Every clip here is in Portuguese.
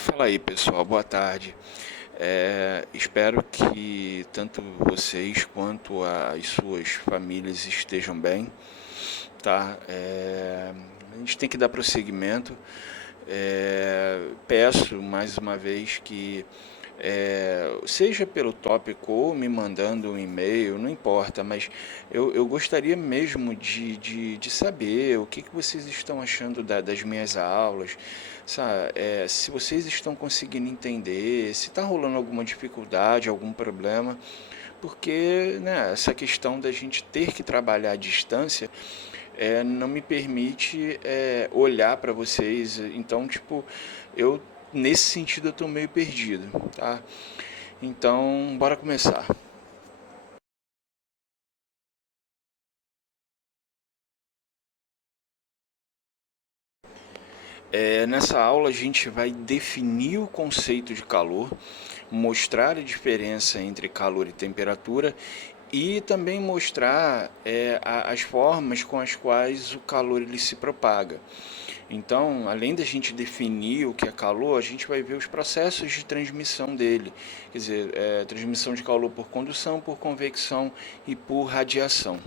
Fala aí, pessoal, boa tarde. Espero que tanto vocês quanto as suas famílias estejam bem, tá? A gente tem que dar prosseguimento. Peço mais uma vez que, seja pelo tópico ou me mandando um e-mail, não importa, mas eu gostaria mesmo de saber o que vocês estão achando das minhas aulas, sabe? Se vocês estão conseguindo entender, se está rolando alguma dificuldade, algum problema, porque, né, essa questão da gente ter que trabalhar à distância não me permite olhar para vocês. Então, tipo, eu nesse sentido eu estou meio perdido, tá? Então, bora começar. Nessa aula a gente vai definir o conceito de calor, mostrar a diferença entre calor e temperatura e também mostrar as formas com as quais o calor ele se propaga. Então, além da gente definir o que é calor, a gente vai ver os processos de transmissão dele, quer dizer, transmissão de calor por condução, por convecção e por radiação.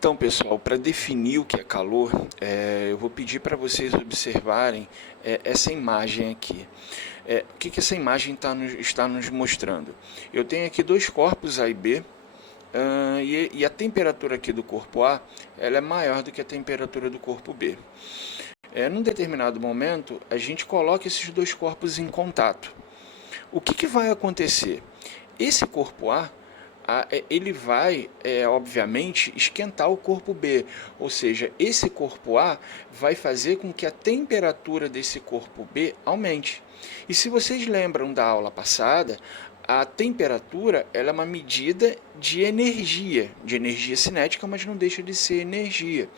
Então, pessoal, para definir o que é calor, eu vou pedir para vocês observarem essa imagem aqui. O que essa imagem está nos mostrando? Eu tenho aqui dois corpos A e B, e a temperatura aqui do corpo A ela é maior do que a temperatura do corpo B. Num determinado momento, a gente coloca esses dois corpos em contato. O que vai acontecer? Esse corpo A ele vai, obviamente, esquentar o corpo B, ou seja, esse corpo A vai fazer com que a temperatura desse corpo B aumente. E se vocês lembram da aula passada, a temperatura ela é uma medida de energia cinética, mas não deixa de ser energia.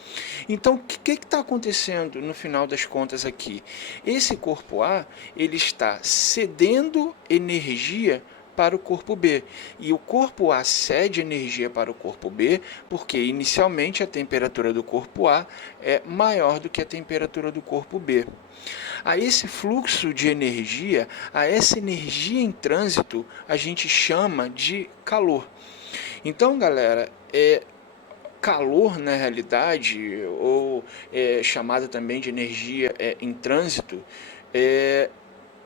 Então, o que está acontecendo no final das contas aqui? Esse corpo A ele está cedendo energia para o corpo B. E o corpo A cede energia para o corpo B, porque inicialmente a temperatura do corpo A é maior do que a temperatura do corpo B. A esse fluxo de energia, a essa energia em trânsito, a gente chama de calor. Então, galera, calor na realidade, ou chamada também de energia em trânsito,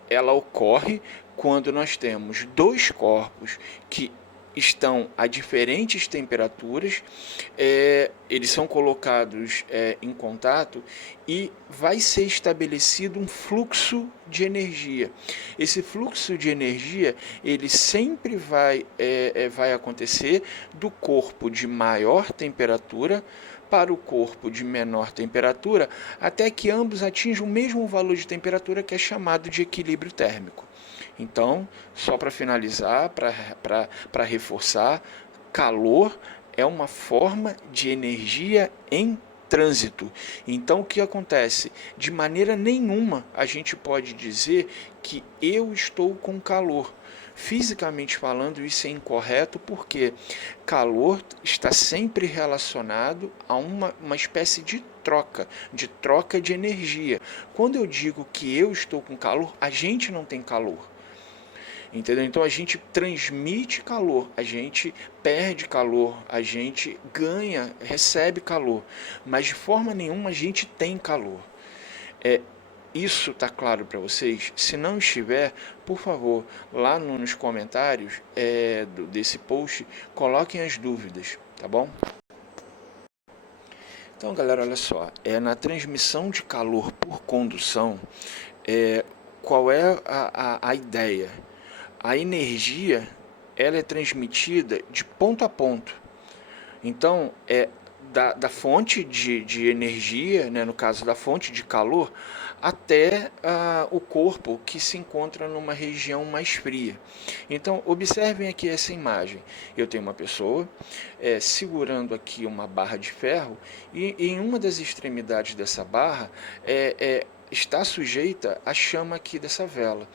ela ocorre quando nós temos dois corpos que estão a diferentes temperaturas, eles são colocados em contato e vai ser estabelecido um fluxo de energia. Esse fluxo de energia ele sempre vai acontecer do corpo de maior temperatura para o corpo de menor temperatura, até que ambos atinjam o mesmo valor de temperatura que é chamado de equilíbrio térmico. Então, só para finalizar, para reforçar, calor é uma forma de energia em trânsito. Então, o que acontece? De maneira nenhuma a gente pode dizer que eu estou com calor. Fisicamente falando, isso é incorreto porque calor está sempre relacionado a uma espécie de troca de energia. Quando eu digo que eu estou com calor, a gente não tem calor. Entendeu? Então a gente transmite calor, a gente perde calor, a gente ganha, recebe calor, mas de forma nenhuma a gente tem calor. Isso está claro para vocês? Se não estiver, por favor, lá nos comentários desse post, coloquem as dúvidas, tá bom? Então, galera, olha só, na transmissão de calor por condução, qual é a ideia? A energia ela é transmitida de ponto a ponto. Então, da fonte de energia, né, no caso da fonte de calor, até o corpo que se encontra numa região mais fria. Então, observem aqui essa imagem. Eu tenho uma pessoa segurando aqui uma barra de ferro e em uma das extremidades dessa barra está sujeita à chama aqui dessa vela.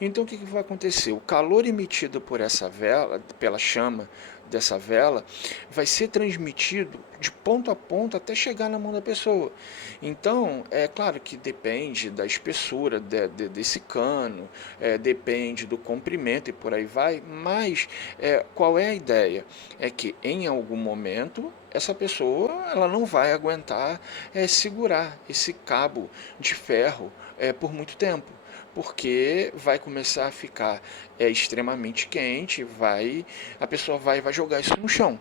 Então o que vai acontecer? O calor emitido por essa vela, pela chama dessa vela, vai ser transmitido de ponto a ponto até chegar na mão da pessoa. Então, é claro que depende da espessura desse cano, depende do comprimento e por aí vai, mas qual é a ideia? É que em algum momento essa pessoa ela não vai aguentar segurar esse cabo de ferro por muito tempo, porque vai começar a ficar extremamente quente, a pessoa vai jogar isso no chão.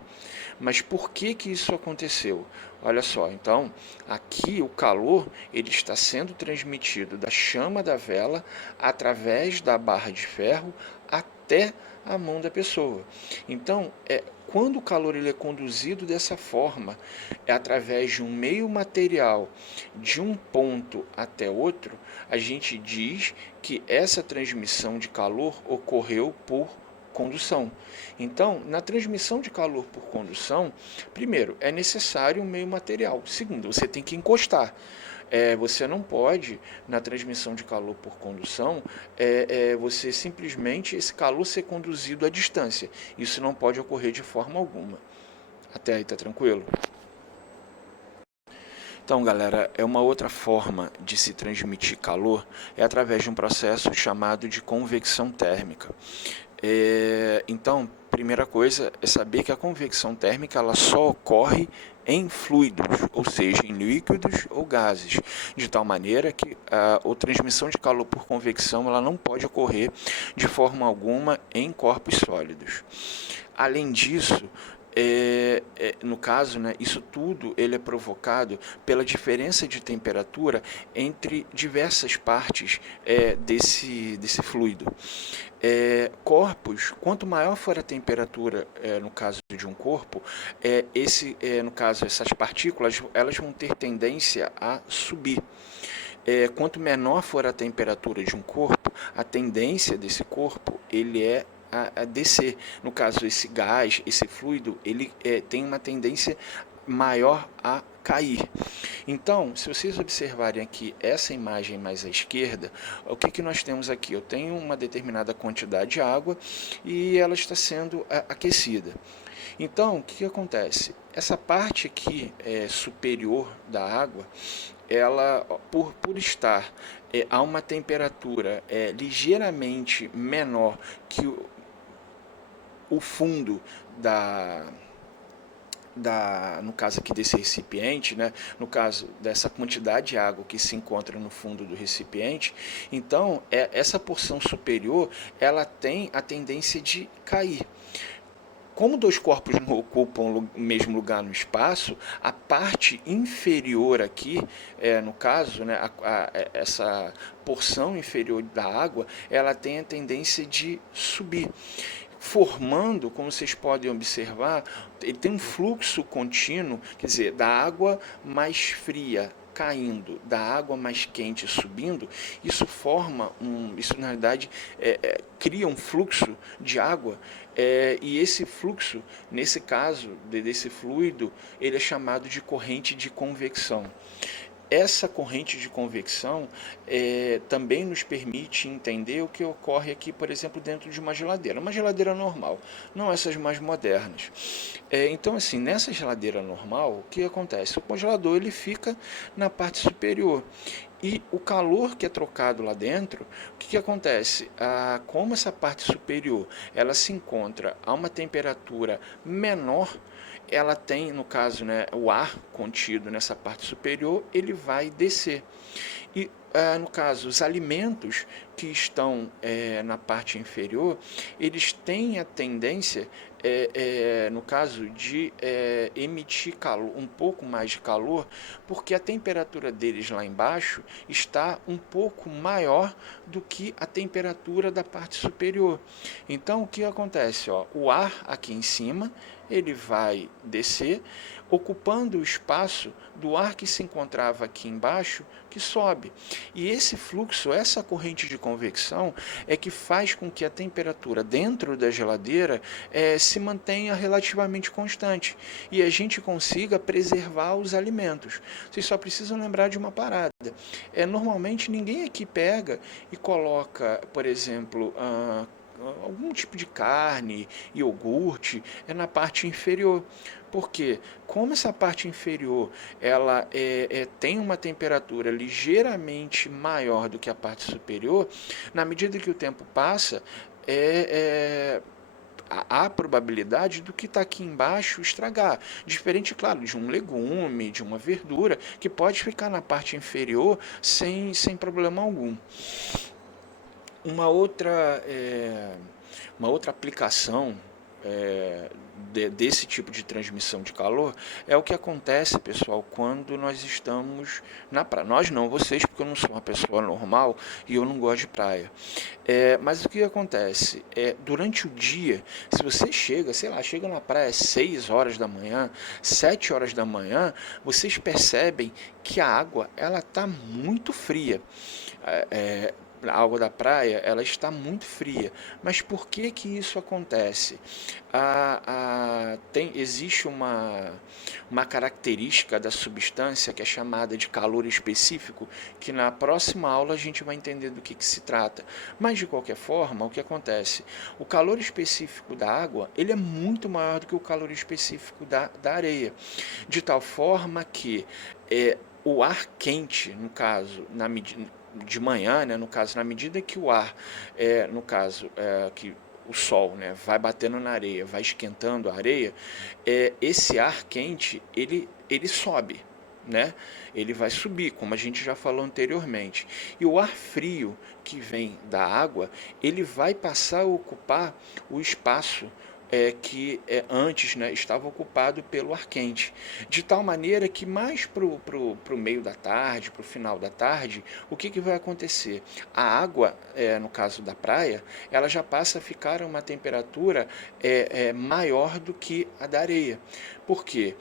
Mas por que isso aconteceu? Olha só, então, aqui o calor ele está sendo transmitido da chama da vela através da barra de ferro até a mão da pessoa. Então, quando o calor ele é conduzido dessa forma, através de um meio material, de um ponto até outro, a gente diz que essa transmissão de calor ocorreu por condução. Então, na transmissão de calor por condução, primeiro, é necessário um meio material. Segundo, você tem que encostar. Você não pode, na transmissão de calor por condução, você simplesmente, esse calor ser conduzido à distância. Isso não pode ocorrer de forma alguma. Até aí, tá tranquilo? Então, galera, uma outra forma de se transmitir calor é através de um processo chamado de convecção térmica. Então, primeira coisa é saber que a convecção térmica ela só ocorre em fluidos, ou seja, em líquidos ou gases, de tal maneira que a transmissão de calor por convecção ela não pode ocorrer de forma alguma em corpos sólidos. Além disso, no caso, né, isso tudo ele é provocado pela diferença de temperatura entre diversas partes desse fluido. Corpos, quanto maior for a temperatura no caso de um corpo, no caso essas partículas elas vão ter tendência a subir. Quanto menor for a temperatura de um corpo, a tendência desse corpo ele é a descer. No caso, esse gás, esse fluido, ele tem uma tendência maior a cair. Então, se vocês observarem aqui essa imagem mais à esquerda, o que nós temos aqui? Eu tenho uma determinada quantidade de água e ela está sendo aquecida. Então, o que acontece? Essa parte aqui superior da água, ela, por estar a uma temperatura ligeiramente menor que o fundo no caso aqui desse recipiente, né? No caso dessa quantidade de água que se encontra no fundo do recipiente, então essa porção superior ela tem a tendência de cair. Como dois corpos não ocupam o mesmo lugar no espaço, a parte inferior aqui, no caso, né, essa porção inferior da água, ela tem a tendência de subir, formando, como vocês podem observar, ele tem um fluxo contínuo, quer dizer, da água mais fria caindo, da água mais quente subindo, isso na realidade cria um fluxo de água, e esse fluxo, nesse caso desse fluido, ele é chamado de corrente de convecção. Essa corrente de convecção também nos permite entender o que ocorre aqui, por exemplo, dentro de uma geladeira normal, não essas mais modernas. Então, assim, nessa geladeira normal, o que acontece? O congelador ele fica na parte superior. E o calor que é trocado lá dentro, o que acontece? Como essa parte superior ela se encontra a uma temperatura menor, ela tem, no caso, né, o ar contido nessa parte superior, ele vai descer. E, no caso, os alimentos que estão na parte inferior, eles têm a tendência, no caso, de emitir calor, um pouco mais de calor, porque a temperatura deles lá embaixo está um pouco maior do que a temperatura da parte superior. Então, o que acontece? O ar aqui em cima, ele vai descer, ocupando o espaço do ar que se encontrava aqui embaixo, que sobe. E esse fluxo, essa corrente de convecção, é que faz com que a temperatura dentro da geladeira se mantenha relativamente constante e a gente consiga preservar os alimentos. Vocês só precisam lembrar de uma parada. Normalmente ninguém aqui pega e coloca, por exemplo, algum tipo de carne, iogurte, na parte inferior. Porque, como essa parte inferior ela tem uma temperatura ligeiramente maior do que a parte superior, na medida que o tempo passa, há a probabilidade do que está aqui embaixo estragar. Diferente, claro, de um legume, de uma verdura, que pode ficar na parte inferior sem problema algum. Uma outra, uma outra aplicação desse tipo de transmissão de calor é o que acontece, pessoal, quando nós estamos na praia. Nós não, vocês, porque eu não sou uma pessoa normal e eu não gosto de praia. Mas o que acontece? Durante o dia, se você chega, sei lá, chega na praia às 6 horas da manhã, 7 horas da manhã, vocês percebem que a água ela está muito fria. A água da praia ela está muito fria. Mas por que que isso acontece? Existe uma característica da substância que é chamada de calor específico, que na próxima aula a gente vai entender do que se trata. Mas de qualquer forma, o que acontece? O calor específico da água ele é muito maior do que o calor específico da areia. De tal forma que o ar quente, no caso, de manhã, né, no caso, na medida que o ar, que o sol, né, vai batendo na areia, vai esquentando a areia, esse ar quente, ele sobe, né? Ele vai subir, como a gente já falou anteriormente. E o ar frio que vem da água, ele vai passar a ocupar o espaço que antes, né, estava ocupado pelo ar quente. De tal maneira que mais para o meio da tarde, para o final da tarde, o que vai acontecer? A água, no caso da praia, ela já passa a ficar a uma temperatura maior do que a da areia. Por quê?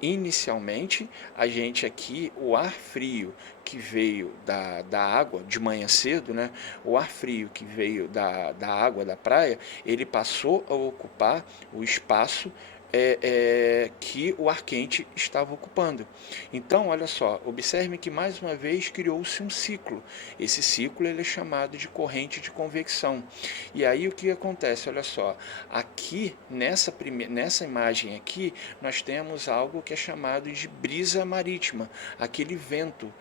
Inicialmente, a gente aqui, o ar frio que veio da água, de manhã cedo, né? O ar frio que veio da água da praia, ele passou a ocupar o espaço que o ar quente estava ocupando. Então, olha só, observe que mais uma vez criou-se um ciclo. Esse ciclo ele é chamado de corrente de convecção. E aí o que acontece? Olha só, aqui nessa imagem aqui, nós temos algo que é chamado de brisa marítima, aquele vento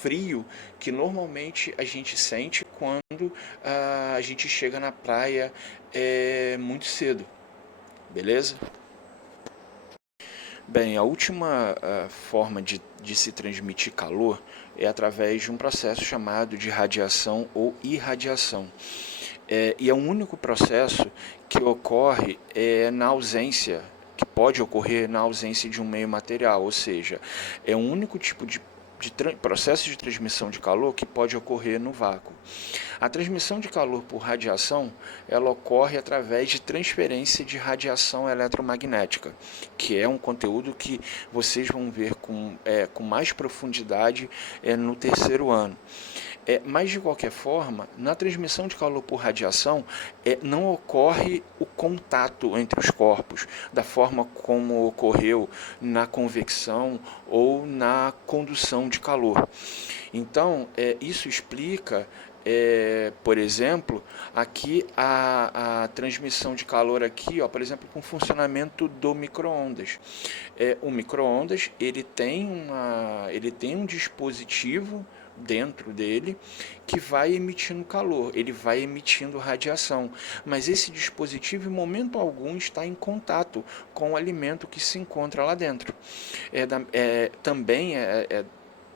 frio que normalmente a gente sente quando a gente chega na praia muito cedo. Beleza? Bem, a última forma de se transmitir calor é através de um processo chamado de radiação ou irradiação. E é um único processo que ocorre na ausência, que pode ocorrer na ausência de um meio material, ou seja, é um único tipo de processo de transmissão de calor que pode ocorrer no vácuo. A transmissão de calor por radiação, ela ocorre através de transferência de radiação eletromagnética, que é um conteúdo que vocês vão ver com mais profundidade no terceiro ano. Mas, de qualquer forma, na transmissão de calor por radiação, não ocorre o contato entre os corpos, da forma como ocorreu na convecção ou na condução de calor. Então, isso explica, por exemplo, aqui a transmissão de calor aqui, ó, por exemplo, com o funcionamento do micro-ondas. O micro-ondas ele tem um dispositivo dentro dele que vai emitindo calor, ele vai emitindo radiação, mas esse dispositivo em momento algum está em contato com o alimento que se encontra lá dentro. Também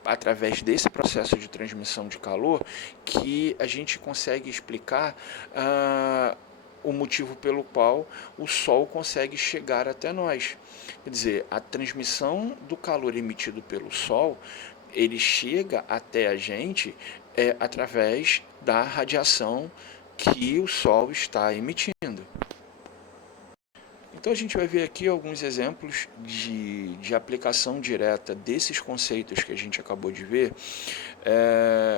através desse processo de transmissão de calor que a gente consegue explicar o motivo pelo qual o Sol consegue chegar até nós. Quer dizer, a transmissão do calor emitido pelo Sol, ele chega até a gente através da radiação que o Sol está emitindo. Então a gente vai ver aqui alguns exemplos de aplicação direta desses conceitos que a gente acabou de ver.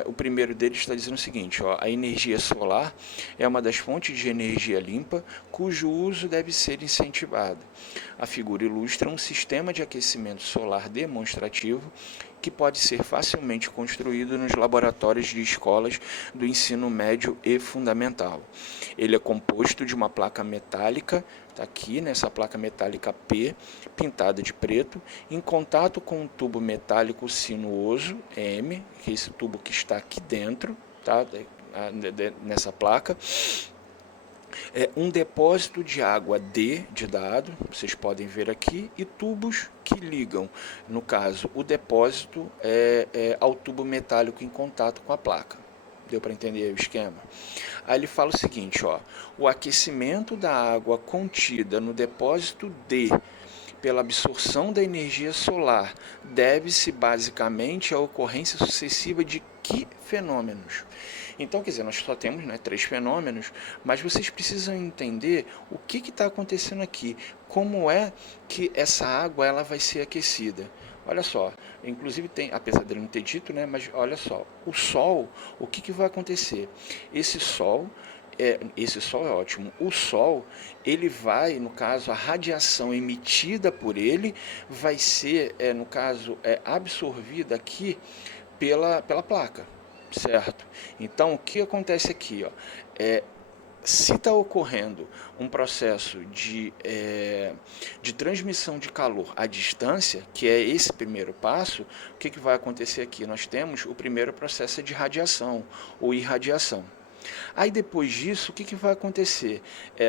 O primeiro deles está dizendo o seguinte, ó, a energia solar é uma das fontes de energia limpa cujo uso deve ser incentivado. A figura ilustra um sistema de aquecimento solar demonstrativo que pode ser facilmente construído nos laboratórios de escolas do ensino médio e fundamental. Ele é composto de uma placa metálica, está aqui nessa placa metálica P, pintada de preto, em contato com um tubo metálico sinuoso, M, que é esse tubo que está aqui dentro, tá? Nessa placa. Um depósito de água D de dado, vocês podem ver aqui, e tubos que ligam, no caso, o depósito ao tubo metálico em contato com a placa. Deu para entender o esquema? Aí ele fala o seguinte, ó, o aquecimento da água contida no depósito D pela absorção da energia solar deve-se basicamente à ocorrência sucessiva de que fenômenos? Então, quer dizer, nós só temos, né, 3 fenômenos, mas vocês precisam entender o que está acontecendo aqui, como é que essa água ela vai ser aquecida. Olha só, inclusive tem, apesar dele não ter dito, né, mas olha só, o Sol, o que vai acontecer? Esse Sol é ótimo. O Sol, ele vai, no caso, a radiação emitida por ele vai ser, no caso, absorvida aqui pela placa, certo? Então, o que acontece aqui, ó, se está ocorrendo um processo de transmissão de calor à distância, que é esse primeiro passo, o que vai acontecer aqui? Nós temos o primeiro processo de radiação ou irradiação. Aí depois disso, o que vai acontecer?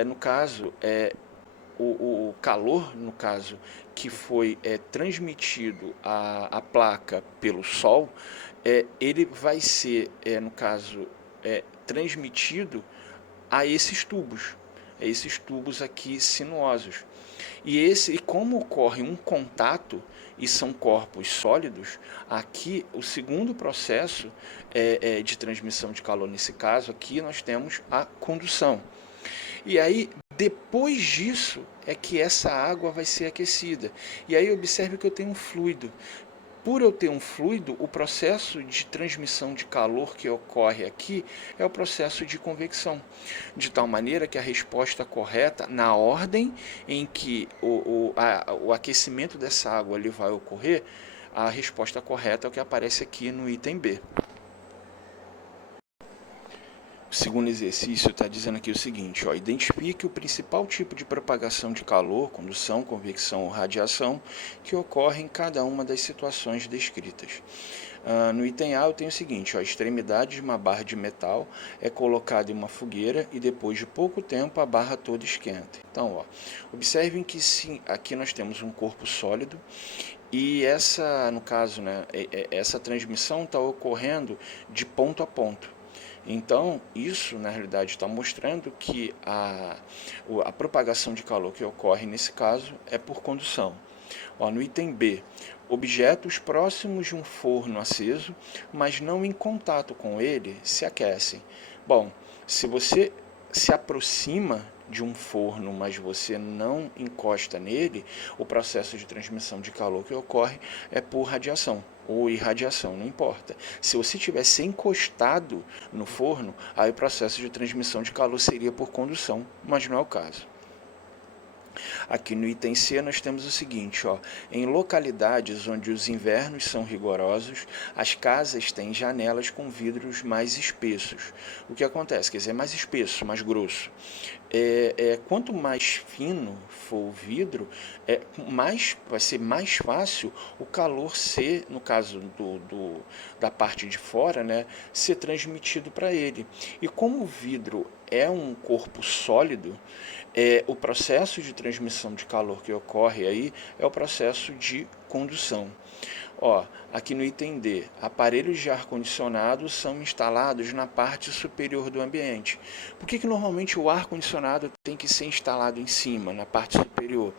No caso, o calor, no caso, que foi transmitido à placa pelo Sol, ele vai ser, no caso, transmitido a esses tubos aqui sinuosos. E como ocorre um contato, e são corpos sólidos, aqui o segundo processo de transmissão de calor, nesse caso aqui, nós temos a condução. E aí, depois disso, é que essa água vai ser aquecida. E aí observe que eu tenho um fluido. Por eu ter um fluido, o processo de transmissão de calor que ocorre aqui é o processo de convecção, de tal maneira que a resposta correta, na ordem em que o aquecimento dessa água ele vai ocorrer, a resposta correta é o que aparece aqui no item B. O segundo exercício está dizendo aqui o seguinte, ó, identifique o principal tipo de propagação de calor, condução, convecção ou radiação que ocorre em cada uma das situações descritas. No item A eu tenho o seguinte, ó, a extremidade de uma barra de metal é colocada em uma fogueira e depois de pouco tempo a barra toda esquenta. Então, ó, observem que sim, aqui nós temos um corpo sólido e essa, no caso, né, essa transmissão está ocorrendo de ponto a ponto. Então, isso, na realidade, está mostrando que a propagação de calor que ocorre nesse caso é por condução. Ó, no item B, objetos próximos de um forno aceso, mas não em contato com ele, se aquecem. Bom, se você se aproxima de um forno, mas você não encosta nele, o processo de transmissão de calor que ocorre é por radiação ou irradiação, não importa. Se você tivesse encostado no forno, aí o processo de transmissão de calor seria por condução, mas não é o caso. Aqui no item C nós temos o seguinte, ó, em localidades onde os invernos são rigorosos, as casas têm janelas com vidros mais espessos. O que acontece? Quer dizer, mais espesso, mais grosso. Quanto mais fino for o vidro, vai ser mais fácil o calor ser, no caso da parte de fora, né, ser transmitido para ele. E como o vidro é um corpo sólido, o processo de transmissão de calor que ocorre aí é o processo de condução. Ó, aqui no item D, aparelhos de ar-condicionado são instalados na parte superior do ambiente. Por que normalmente o ar-condicionado tem que ser instalado em cima, na parte superior?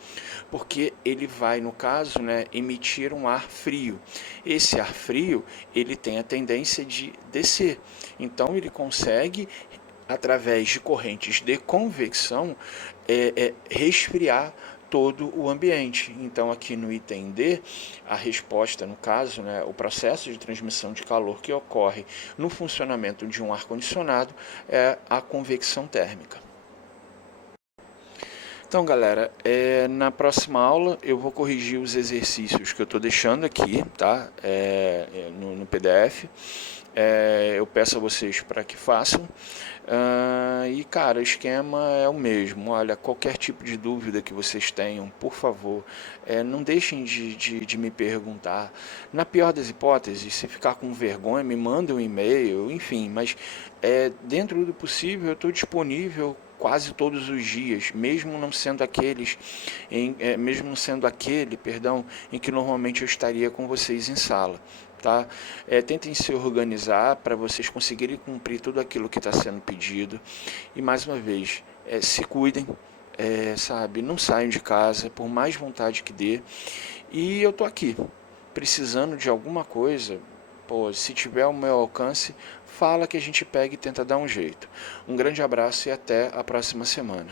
Porque ele vai, no caso, né, emitir um ar frio. Esse ar frio, ele tem a tendência de descer. Então, ele consegue através de correntes de convecção, resfriar todo o ambiente. Então, aqui no item D, a resposta, no caso, né, o processo de transmissão de calor que ocorre no funcionamento de um ar-condicionado é a convecção térmica. Então, galera, na próxima aula eu vou corrigir os exercícios que eu estou deixando aqui, tá? No PDF. Eu peço a vocês para que façam. E, cara, o esquema é o mesmo. Olha, qualquer tipo de dúvida que vocês tenham, por favor, não deixem de me perguntar. Na pior das hipóteses, se ficar com vergonha, me manda um e-mail, enfim. Mas, dentro do possível, eu estou disponível quase todos os dias, mesmo não sendo aquele, em que normalmente eu estaria com vocês em sala. Tá? Tentem se organizar para vocês conseguirem cumprir tudo aquilo que está sendo pedido. E mais uma vez, se cuidem, sabe? Não saiam de casa, por mais vontade que dê. E eu tô aqui, precisando de alguma coisa. Pô, se tiver ao meu alcance, fala que a gente pega e tenta dar um jeito. Um grande abraço e até a próxima semana.